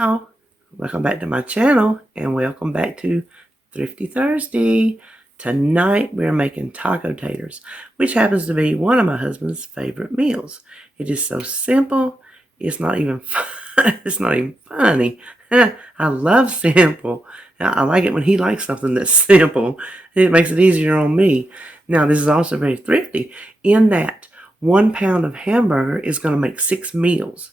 y'all, welcome back to my channel and welcome back to Thrifty Thursday. Tonight we're making Taco Taters, which happens to be one of my husband's favorite meals. It is so simple, it's not even it's not even funny. I love simple. I like it when he likes something that's simple. It makes it easier on me. Now this is also very thrifty in that 1 pound of hamburger is going to make 6 meals.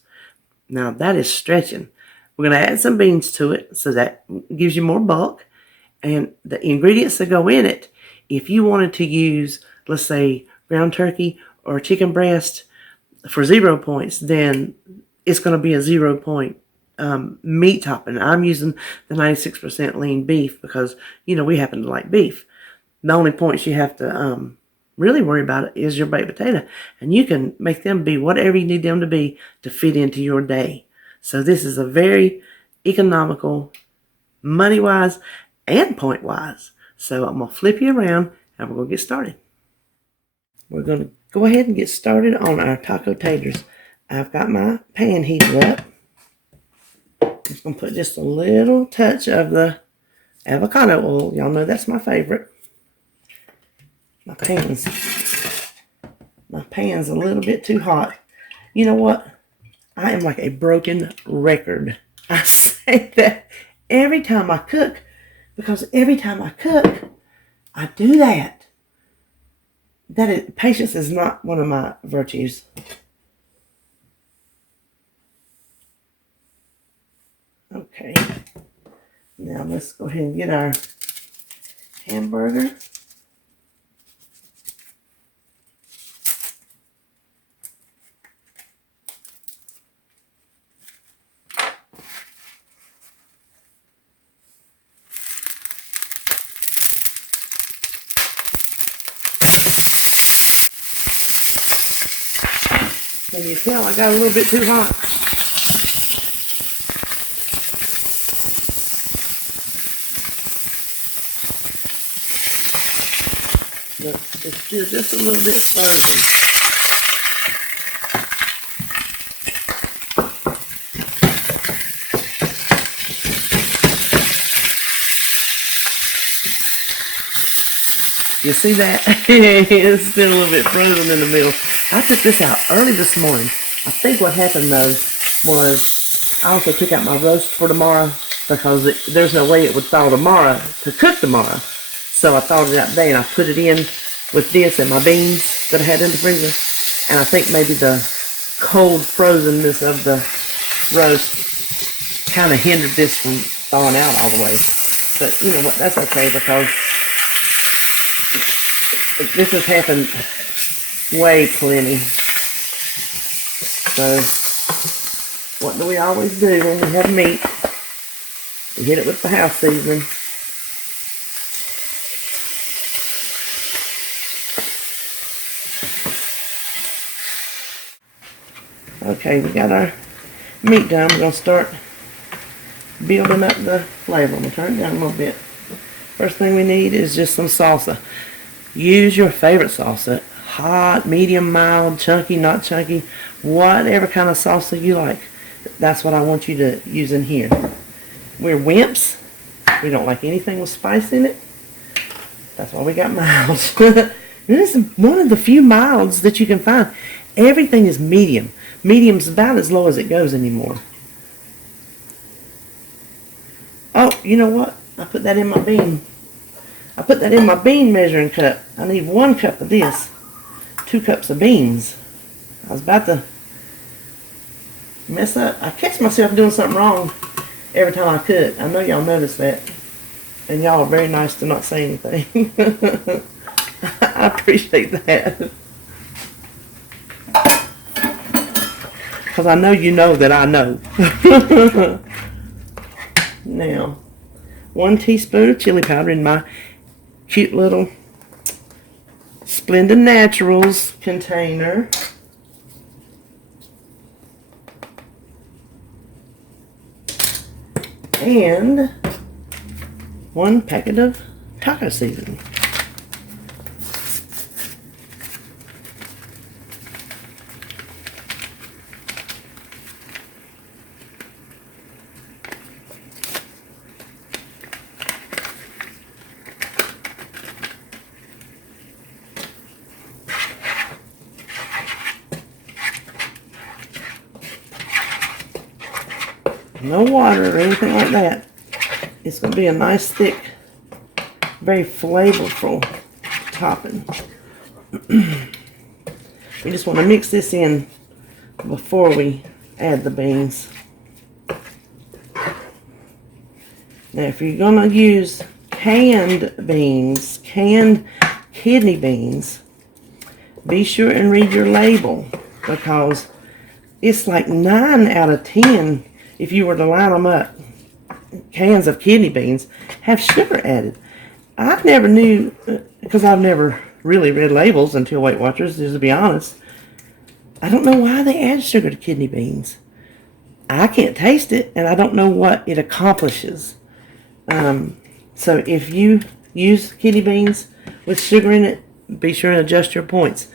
Now that is stretching. We're going to add some beans to it so that gives you more bulk. And the ingredients that go in it, if you wanted to use, let's say, ground turkey or chicken breast for 0 points, then it's going to be a 0 point meat topping. I'm using the 96% lean beef because, we happen to like beef. The only points you have to really worry about it is your baked potato. And you can make them be whatever you need them to be to fit into your day. So this is a very economical, money-wise and point-wise. So I'm going to flip you around and we're going to get started. We're going to go ahead and get started on our Taco Taters. I've got my pan heated up. I'm just going to put just a little touch of the avocado oil. Y'all know that's my favorite. My pan's a little bit too hot. You know what? I am like a broken record. I say that every time I cook, because every time I cook, I do that. Patience is not one of my virtues. Okay. Now let's go ahead and get our hamburger. Can you tell I got a little bit too hot? But it's still just a little bit frozen. You see that? It's still a little bit frozen in the middle. I took this out early this morning. I think what happened though was I also took out my roast for tomorrow because there's no way it would thaw tomorrow to cook tomorrow. So I thawed it out today and I put it in with this and my beans that I had in the freezer. And I think maybe the cold frozenness of the roast kind of hindered this from thawing out all the way. But you know what, that's okay because this has happened way plenty. So, what do we always do when we have meat? We hit it with the house seasoning. Okay, we got our meat done. We're going to start building up the flavor. I'm going to turn it down a little bit. First thing we need is just some salsa. Use your favorite salsa. Hot, medium, mild, chunky, not chunky, whatever kind of salsa you like. That's what I want you to use in here. We're wimps. We don't like anything with spice in it. That's why we got milds. This is one of the few milds that you can find. Everything is medium. Medium's about as low as it goes anymore. Oh, you know what? I put that in my bean. I put that in my bean measuring cup. I need 1 cup of this. 2 cups of beans. I was about to mess up. I catch myself doing something wrong every time I cook. I know y'all notice that. And y'all are very nice to not say anything. I appreciate that. Because I know you know that I know. Now, 1 teaspoon of chili powder in my cute little Splendid Naturals container. And 1 packet of taco seasoning. No water or anything like that. It's going to be a nice, thick, very flavorful topping. You just want to mix this in before we add the beans. Now, if you're going to use canned beans, canned kidney beans, be sure and read your label, because it's like 9 out of 10, if you were to line them up, cans of kidney beans have sugar added. I never knew, because I've never really read labels until Weight Watchers, just to be honest. I don't know why they add sugar to kidney beans. I can't taste it, and I don't know what it accomplishes. So if you use kidney beans with sugar in it, be sure and adjust your points.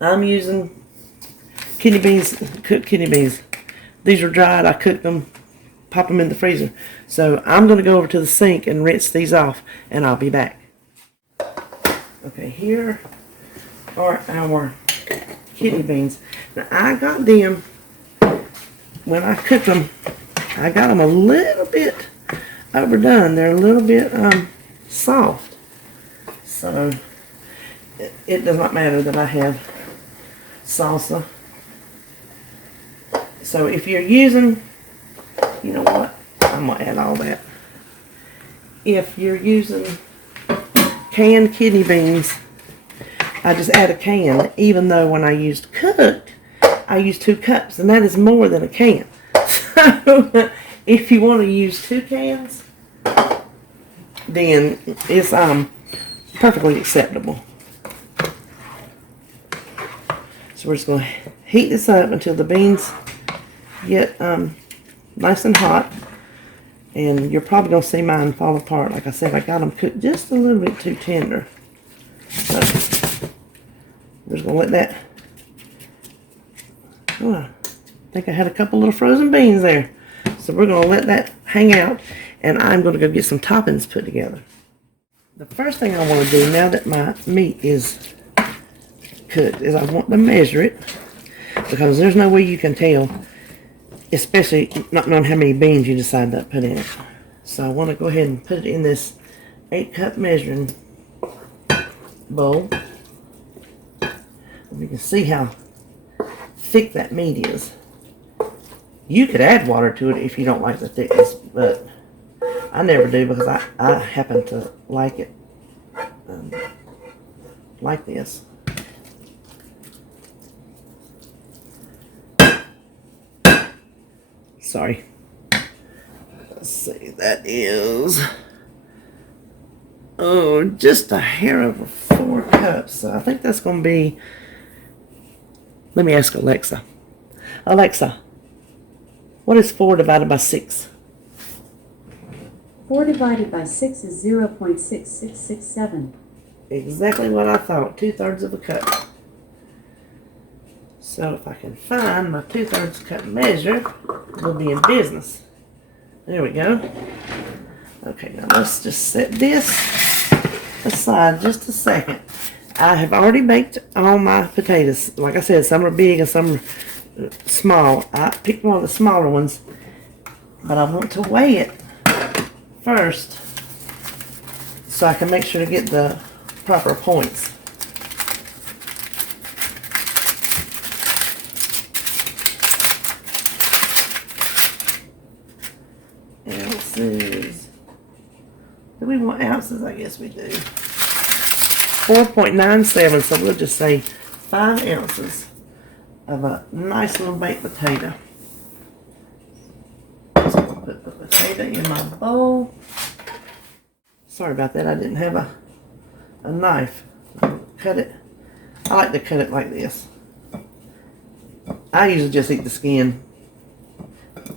I'm using kidney beans, cooked kidney beans. These are dried. I cooked them, pop them in the freezer. So I'm going to go over to the sink and rinse these off, and I'll be back. Okay, here are our kidney beans. Now, I got them, when I cooked them, I got them a little bit overdone. They're a little bit soft. So it does not matter that I have salsa. So if you're using, you know what, I'm going to add all that. If you're using canned kidney beans, I just add a can, even though when I used cooked, I used 2 cups, and that is more than a can. So if you want to use 2 cans, then it's perfectly acceptable. So we're just going to heat this up until the beans get nice and hot. And you're probably going to see mine fall apart. Like I said, I got them cooked just a little bit too tender. So we're just going to let that. Oh, I think I had a couple little frozen beans there. So we're going to let that hang out. And I'm going to go get some toppings put together. The first thing I want to do now that my meat is cooked is I want to measure it. Because there's no way you can tell, especially not knowing how many beans you decide to put in it. So I want to go ahead and put it in this 8-cup measuring bowl. You can see how thick that meat is. You could add water to it if you don't like the thickness, but I never do because I happen to like it like this. Sorry. Let's see, that is, just a hair over 4 cups. So I think that's going to be, let me ask Alexa. Alexa, what is 4 divided by 6? 4 divided by 6 is 0.6667. Exactly what I thought, 2/3 of a cup. So if I can find my 2/3 cup measure, we'll be in business. There we go. Okay, now let's just set this aside just a second. I have already baked all my potatoes. Like I said, some are big and some are small. I picked one of the smaller ones, but I want to weigh it first so I can make sure to get the proper points. Ounces. Do we want ounces? I guess we do. 4.97, so we'll just say 5 ounces of a nice little baked potato. So I'll put the potato in my bowl. Sorry about that, I didn't have a knife. Cut it. I like to cut it like this. I usually just eat the skin.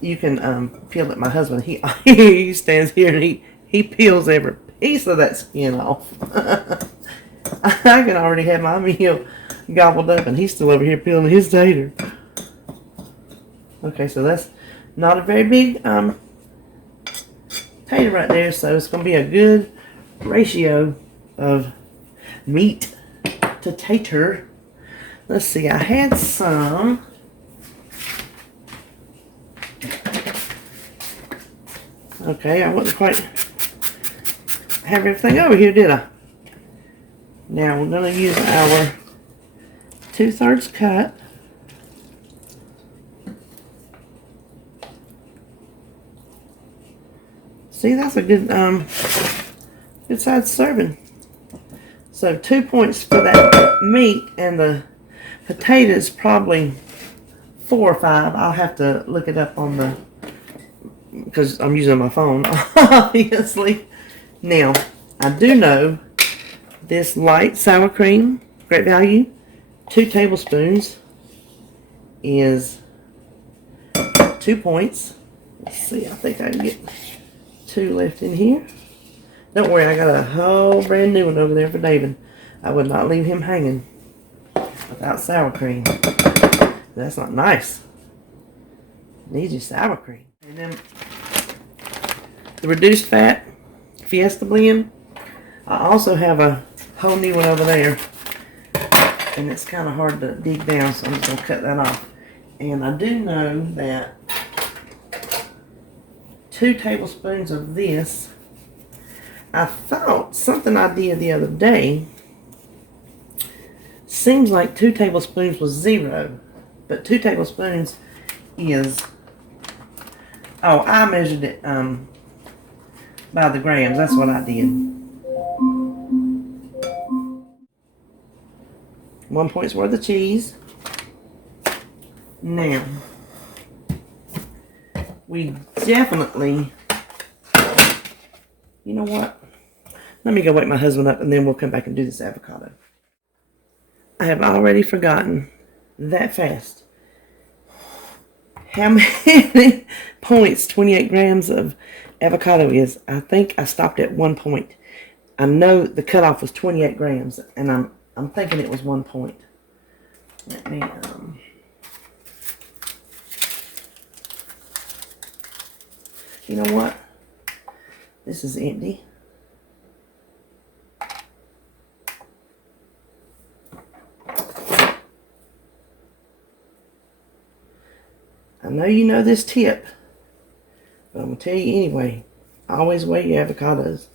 You can peel it. My husband, he stands here and he peels every piece of that skin off. I can already have my meal gobbled up and he's still over here peeling his tater. Okay, so that's not a very big tater right there, so it's going to be a good ratio of meat to tater. Let's see, I had some Okay, I wasn't quite have everything over here, did I? Now we're going to use our 2/3 cup. See, that's a good good size serving. So 2 points for that meat, and the potatoes probably 4 or 5. I'll have to look it up on the, because I'm using my phone, obviously. Now, I do know this light sour cream, great value, 2 tablespoons is 2 points. Let's see, I think I can get 2 left in here. Don't worry, I got a whole brand new one over there for David. I would not leave him hanging without sour cream. That's not nice. Needs your sour cream. And then the reduced fat Fiesta blend. I also have a whole new one over there, and it's kind of hard to dig down, so I'm just going to cut that off. And I do know that 2 tablespoons of this, I thought something I did the other day seems like 2 tablespoons was 0, but 2 tablespoons is, oh, I measured it by the grams. That's what I did. 1 point's worth of cheese. Now, we definitely, you know what? Let me go wake my husband up, and then we'll come back and do this avocado. I have already forgotten that fast how many points 28 grams of avocado is. I think I stopped at 1 point. I know the cutoff was 28 grams, and I'm thinking it was 1 point. Let me you know what? This is empty. I know you know this tip, but I'm going to tell you anyway. Always weigh your avocados.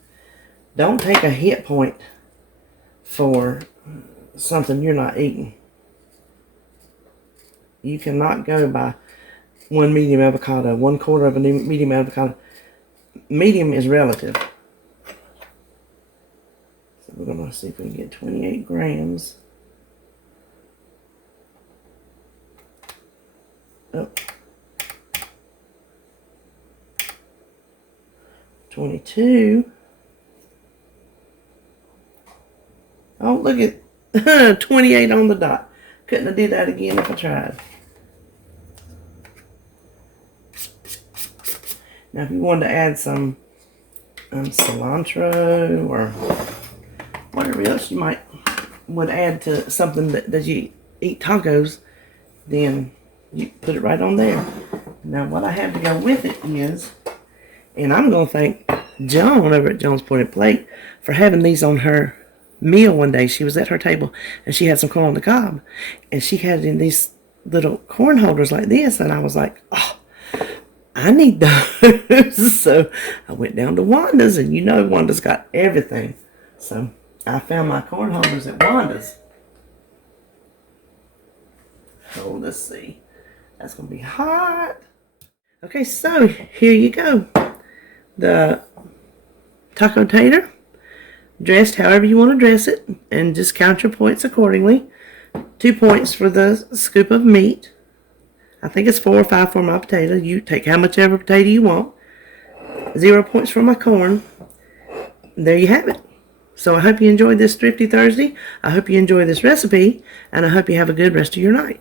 Don't take a hit point for something you're not eating. You cannot go by 1 medium avocado, 1/4 of a medium avocado. Medium is relative. So we're going to see if we can get 28 grams. Oh. 22. Oh, look at 28 on the dot. Couldn't have did that again if I tried. Now, if you wanted to add some cilantro or whatever else you would add to something that you eat tacos, then you put it right on there. Now, what I have to go with it is, and I'm going to thank Joan over at Joan's Pointed Plate for having these on her meal one day. She was at her table, and she had some corn on the cob, and she had it in these little corn holders like this, and I was like, oh, I need those. So I went down to Wanda's, and you know Wanda's got everything. So I found my corn holders at Wanda's. Oh, let's see. That's going to be hot. Okay, so here you go. The taco tater, dressed however you want to dress it, and just count your points accordingly. 2 points for the scoop of meat. I think it's 4 or 5 for my potato. You take how much ever potato you want. 0 points for my corn. There you have it. So I hope you enjoyed this Thrifty Thursday. I hope you enjoy this recipe, and I hope you have a good rest of your night.